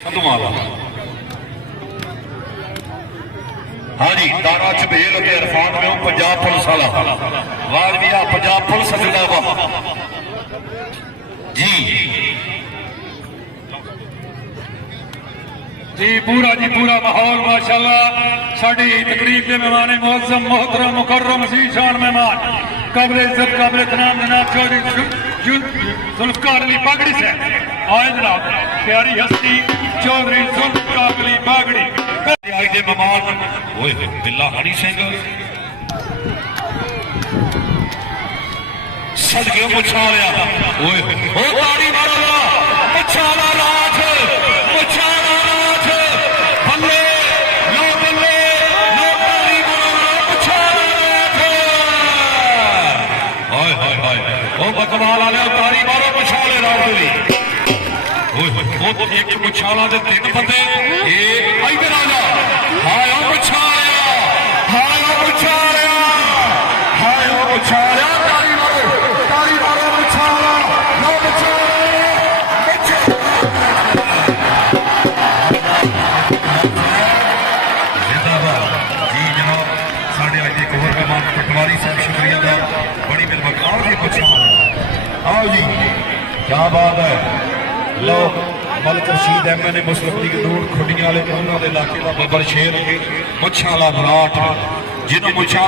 हाँ जी, तारा चबेल के इरफान में पंजाब पुलिस वाला वाजबिया पंजाब पुलिस जिंदाबाद जी जी पूरा माहौल माशाल्लाह। साड़ी तकरीब के मेहमान मुअज़्ज़म मोहतरम मुकर्रम अज़ीज़ शान मेहमान काबिल इज्जत काबिल एहतराम जनाब चौधरी जुल्फ़कार अली बागड़ी से आए जनाब प्यारी हस्ती चौधरी जुल्फ़कार अली बागड़ी आज के मेहमान बिल्ला हनी सिंह सदके मुछालिया ताड़ी मारो मुछाला राज मुछाला राज बल्ले लो बल्ले लो ताड़ी मारो मुछाला राज हाय हाय हाय ओ बकवाल वाले ताड़ी मारो मुछाले राज दी एक मुछाला दे तीन बंदे ये इधर आ जा हाय ओ मुछालिया हाय ओ मुछालिया हाय ओ मुछालिया ताड़ी मारो मुछाला लो मुछाले जिंदाबाद जी जनाब साढ़े अज एक होर मेहमान पटवारी साहब शुक्रिया दा बड़ी मिलबत आओ जी मुछाल आओ जी क्या बात है लो मलिक रशीद एमएनए मुस्लिम लीग नून खुडियां वाले उन्होंने इलाके का बबर शेर मुछाला मराठ जिन्होंने मुछाल